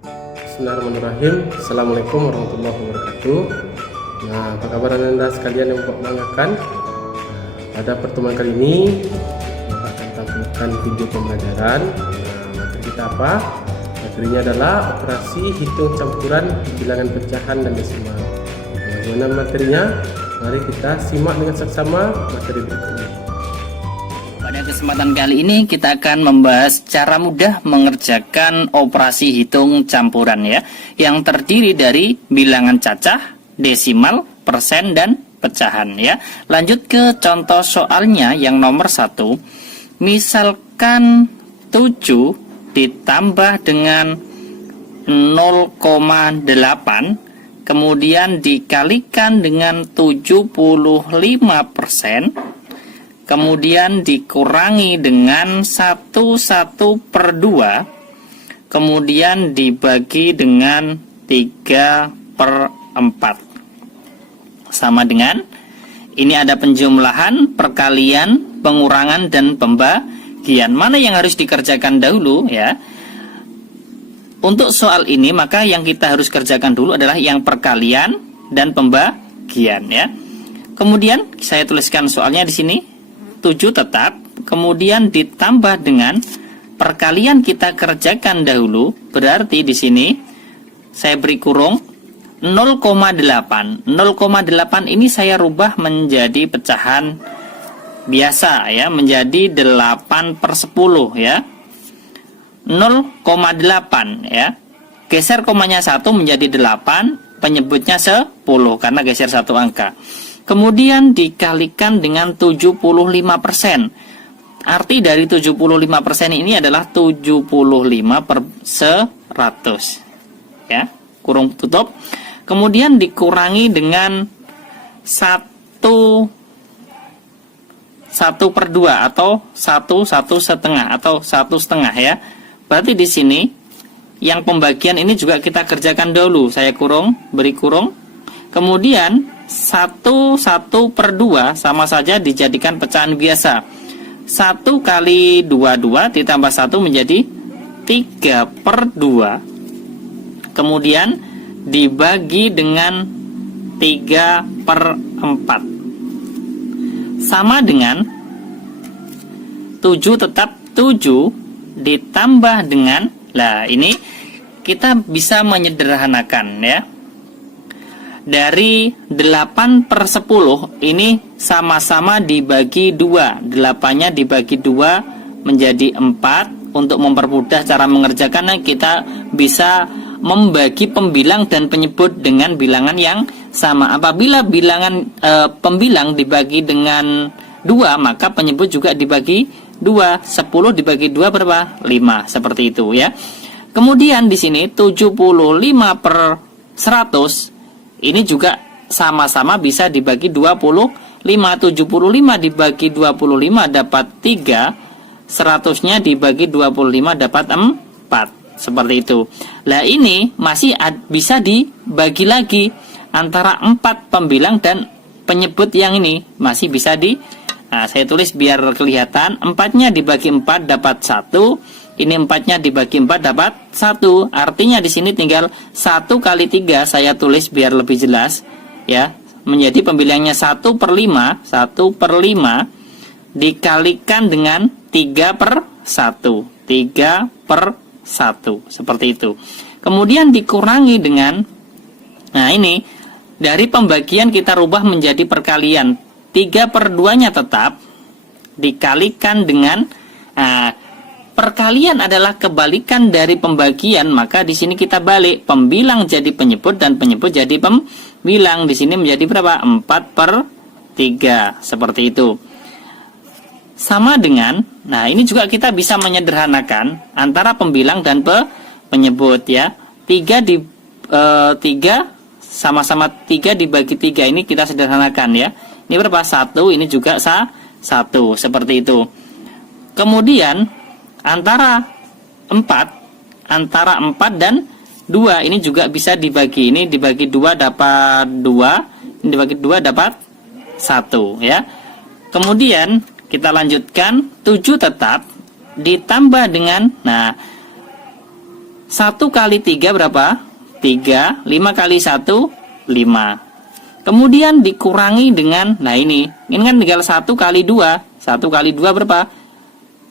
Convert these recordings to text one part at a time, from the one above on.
Bismillahirrahmanirrahim. Assalamualaikum warahmatullahi wabarakatuh. Nah, apa kabar Anda sekalian yang banggakan? Pada pertemuan kali ini kita akan tampilkan video pembelajaran. Materi kita apa? Materinya adalah operasi hitung campuran bilangan pecahan dan desimal. Bagaimana materinya? Mari kita simak dengan seksama materi berikut ini. Pada kesempatan kali ini kita akan membahas cara mudah mengerjakan operasi hitung campuran ya, yang terdiri dari bilangan cacah, desimal, persen, dan pecahan ya. Lanjut ke contoh soalnya yang nomor 1. Misalkan 7 ditambah dengan 0,8 kemudian dikalikan dengan 75%, kemudian dikurangi dengan 1/2, kemudian dibagi dengan 3/4. Sama dengan, ini ada penjumlahan, perkalian, pengurangan, dan pembagian. Mana yang harus dikerjakan dahulu ya? Untuk soal ini maka yang kita harus kerjakan dulu adalah yang perkalian dan pembagian ya. Kemudian saya tuliskan soalnya di sini. 7 tetap, kemudian ditambah dengan perkalian kita kerjakan dahulu, berarti di sini saya beri kurung 0,8. 0,8 ini saya rubah menjadi pecahan biasa ya, menjadi 8/10 ya. 0,8 ya. Geser komanya 1 menjadi 8, penyebutnya 10 karena geser 1 angka. Kemudian dikalikan dengan 75%. Arti dari 75% ini adalah 75/100. Ya, kurung tutup. Kemudian dikurangi dengan 1/2 atau 1/1 atau 1/2 ya. Berarti di sini yang pembagian ini juga kita kerjakan dulu. Saya kurung, beri kurung. Kemudian 1/2 sama saja dijadikan pecahan biasa. 1 kali 2 ditambah 1 menjadi 3/2. Kemudian dibagi dengan 3/4. Sama dengan 7 tetap 7 ditambah dengan, lah ini kita bisa menyederhanakan ya. Dari 8/10 ini sama-sama dibagi 2. 8-nya dibagi 2 menjadi 4. Untuk mempermudah cara mengerjakannya, kita bisa membagi pembilang dan penyebut dengan bilangan yang sama. Apabila bilangan pembilang dibagi dengan 2, maka penyebut juga dibagi 2. 10 dibagi 2 berapa? 5. Seperti itu ya. Kemudian di sini 75/100 ini juga sama-sama bisa dibagi 25. 75 dibagi 25 dapat 3. 100-nya dibagi 25 dapat 4. Seperti itu. Nah ini masih bisa dibagi lagi antara 4 pembilang dan penyebut yang ini. Masih bisa saya tulis biar kelihatan. 4-nya dibagi 4 dapat 1. Ini 4-nya dibagi 4 dapat 1. Artinya di sini tinggal 1 kali 3 saya tulis biar lebih jelas ya. Menjadi pembilangnya 1/5. 1/5 dikalikan dengan 3/1. 3/1. Seperti itu. Kemudian dikurangi dengan, nah ini dari pembagian kita rubah menjadi perkalian. 3/2-nya tetap dikalikan dengan, perkalian adalah kebalikan dari pembagian, maka di sini kita balik, pembilang jadi penyebut dan penyebut jadi pembilang. Di sini menjadi berapa? 4/3. Seperti itu. Sama dengan, nah ini juga kita bisa menyederhanakan antara pembilang dan penyebut ya. 3 sama-sama 3 dibagi 3 ini kita sederhanakan ya. Ini berapa? 1, ini juga 1. Seperti itu. Kemudian antara 4 dan 2 ini juga bisa dibagi. Ini dibagi 2 dapat 2, ini dibagi 2 dapat 1 ya. Kemudian kita lanjutkan, 7 tetap ditambah dengan, nah 1 kali 3 berapa? 3. 5 kali 1 5. Kemudian dikurangi dengan, nah ini kan tinggal 1 kali 2. 1 kali 2 berapa?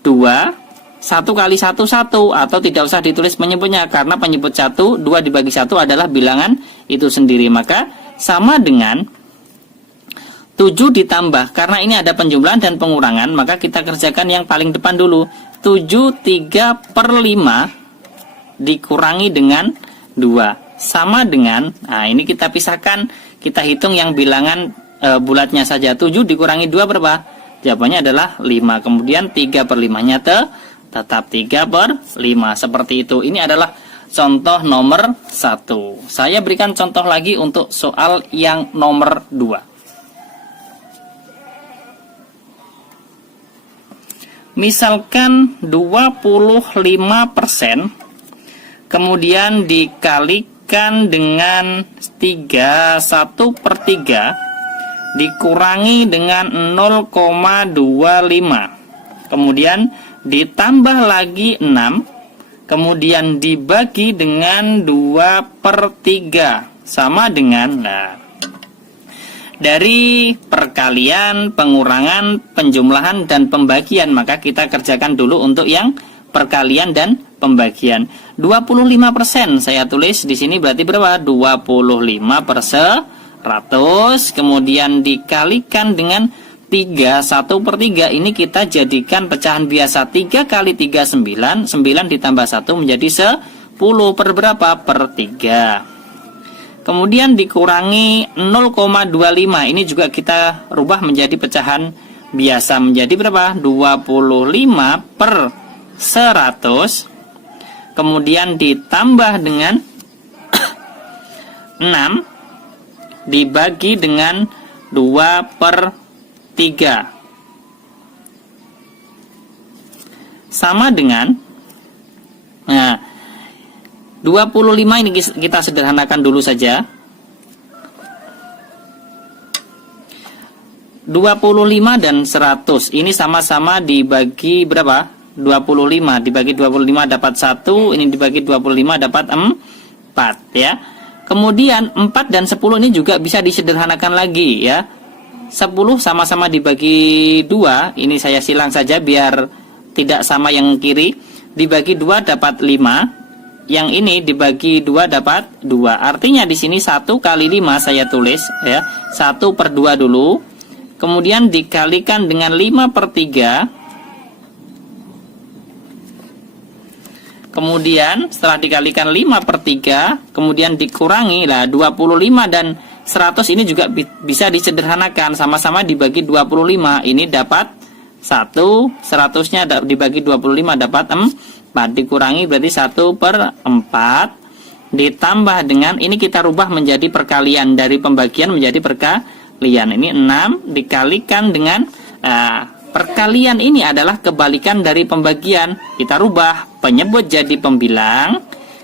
2. 1 kali 1 1, atau tidak usah ditulis penyebutnya karena penyebut 1, 2 dibagi 1 adalah bilangan itu sendiri. Maka sama dengan 7 ditambah, karena ini ada penjumlahan dan pengurangan, maka kita kerjakan yang paling depan dulu. 7 3/5 dikurangi dengan 2 sama dengan, nah ini kita pisahkan, kita hitung yang bilangan bulatnya saja. 7 dikurangi 2 berapa? Jawabannya adalah 5. Kemudian 3/5 nya tetap 3/5. Seperti itu. Ini adalah contoh nomor 1. Saya berikan contoh lagi untuk soal yang nomor 2. Misalkan 25% kemudian dikalikan dengan 1/3 dikurangi dengan 0,25, kemudian ditambah lagi 6, kemudian dibagi dengan 2/3 sama dengan, nah, dari perkalian, pengurangan, penjumlahan, dan pembagian, maka kita kerjakan dulu untuk yang perkalian dan pembagian. 25% saya tulis di sini berarti berapa? 25/100, kemudian dikalikan dengan 3, 1/3. Ini kita jadikan pecahan biasa. 3 kali 3 9, 9 ditambah 1 menjadi 10 per berapa? Per 3. Kemudian dikurangi 0,25. Ini juga kita rubah menjadi pecahan biasa menjadi berapa? 25/100. Kemudian ditambah dengan 6 dibagi dengan 2/3 sama dengan, nah, 25 ini kita sederhanakan dulu saja. 25 dan 100 ini sama-sama dibagi berapa? 25 dibagi 25 dapat 1, ini dibagi 25 dapat 4 ya. Kemudian 4 dan 10 ini juga bisa disederhanakan lagi ya. 10 sama-sama dibagi 2, ini saya silang saja biar tidak sama yang kiri. Dibagi 2 dapat 5. Yang ini dibagi 2 dapat 2. Artinya di sini 1 kali 5 saya tulis ya. 1/2 dulu. Kemudian dikalikan dengan 5/3. Kemudian setelah dikalikan 5/3, kemudian dikurangi lah 25 dan 100 ini juga bisa disederhanakan, sama-sama dibagi 25. Ini dapat 1, 100-nya dibagi 25 dapat 4, dikurangi berarti 1/4, ditambah dengan, ini kita rubah menjadi perkalian, dari pembagian menjadi perkalian. Ini 6 dikalikan dengan, perkalian ini adalah kebalikan dari pembagian. Kita rubah penyebut jadi pembilang,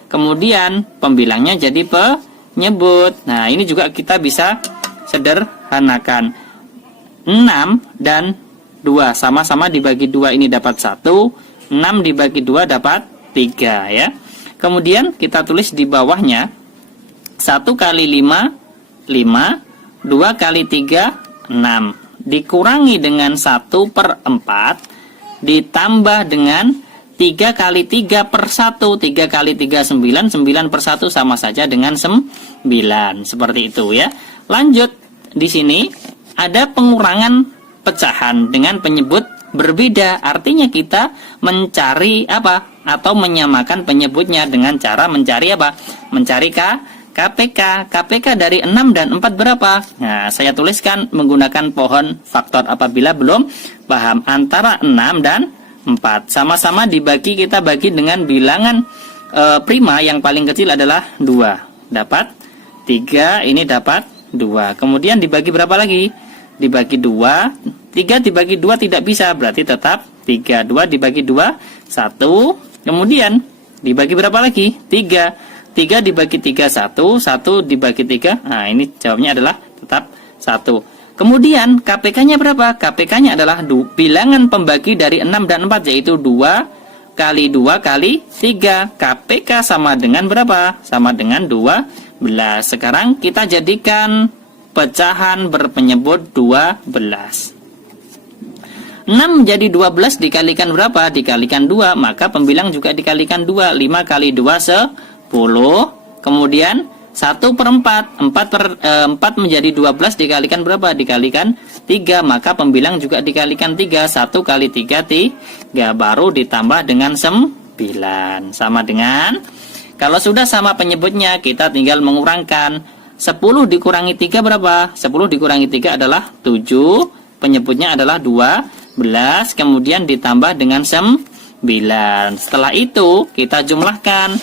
kemudian pembilangnya jadi penyebut. Nah, ini juga kita bisa sederhanakan. 6 dan 2 sama-sama dibagi 2, ini dapat 1. 6 dibagi 2 dapat 3 ya. Kemudian kita tulis di bawahnya 1 kali 5 5, 2 kali 3 6, dikurangi dengan 1/4, ditambah dengan 3 kali 3/1. 3 kali 3 9, 9/1 sama saja dengan 9. Seperti itu ya. Lanjut, di sini ada pengurangan pecahan dengan penyebut berbeda. Artinya kita mencari apa? Atau menyamakan penyebutnya dengan cara mencari apa? Mencari KPK. KPK dari 6 dan 4 berapa? Nah, saya tuliskan menggunakan pohon faktor apabila belum paham. Antara 6 dan 4. Sama-sama dibagi, kita bagi dengan bilangan prima yang paling kecil adalah 2. Dapat 3, ini dapat 2. Kemudian dibagi berapa lagi? Dibagi 2. 3 dibagi 2 tidak bisa, berarti tetap 3. 2 dibagi 2, 1. Kemudian dibagi berapa lagi? 3. 3 dibagi 3, 1. 1 dibagi 3. Nah, ini jawabnya adalah tetap 1. Kemudian KPK-nya berapa? KPK-nya adalah bilangan pembagi dari 6 dan 4, yaitu 2 kali 2 kali 3. KPK sama dengan berapa? Sama dengan 12. Sekarang kita jadikan pecahan berpenyebut 12. 6 jadi 12 dikalikan berapa? Dikalikan 2, maka pembilang juga dikalikan 2. 5 kali 2 10. Kemudian 1/4. 4 menjadi 12 dikalikan berapa? Dikalikan 3, maka pembilang juga dikalikan 3. 1 kali 3 3, baru ditambah dengan 9. Sama dengan, kalau sudah sama penyebutnya, kita tinggal mengurangkan. 10 dikurangi 3 berapa? 10 dikurangi 3 adalah 7. Penyebutnya adalah 12. Kemudian ditambah dengan 9. Setelah itu kita jumlahkan.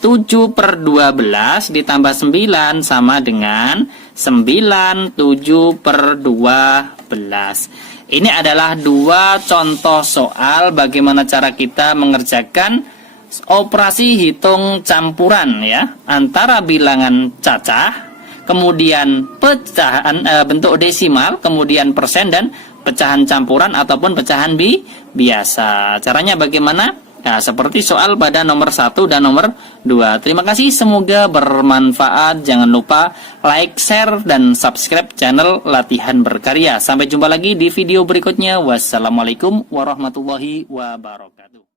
7/12 ditambah 9 sama dengan 9. 7/12. Ini adalah 2 contoh soal bagaimana cara kita mengerjakan operasi hitung campuran ya, antara bilangan cacah, kemudian pecahan bentuk desimal, kemudian persen, dan pecahan campuran ataupun pecahan biasa. Caranya bagaimana? Nah, seperti soal pada nomor 1 dan nomor 2. Terima kasih, semoga bermanfaat. Jangan lupa like, share, dan subscribe channel Latihan Berkarya. Sampai jumpa lagi di video berikutnya. Wassalamualaikum warahmatullahi wabarakatuh.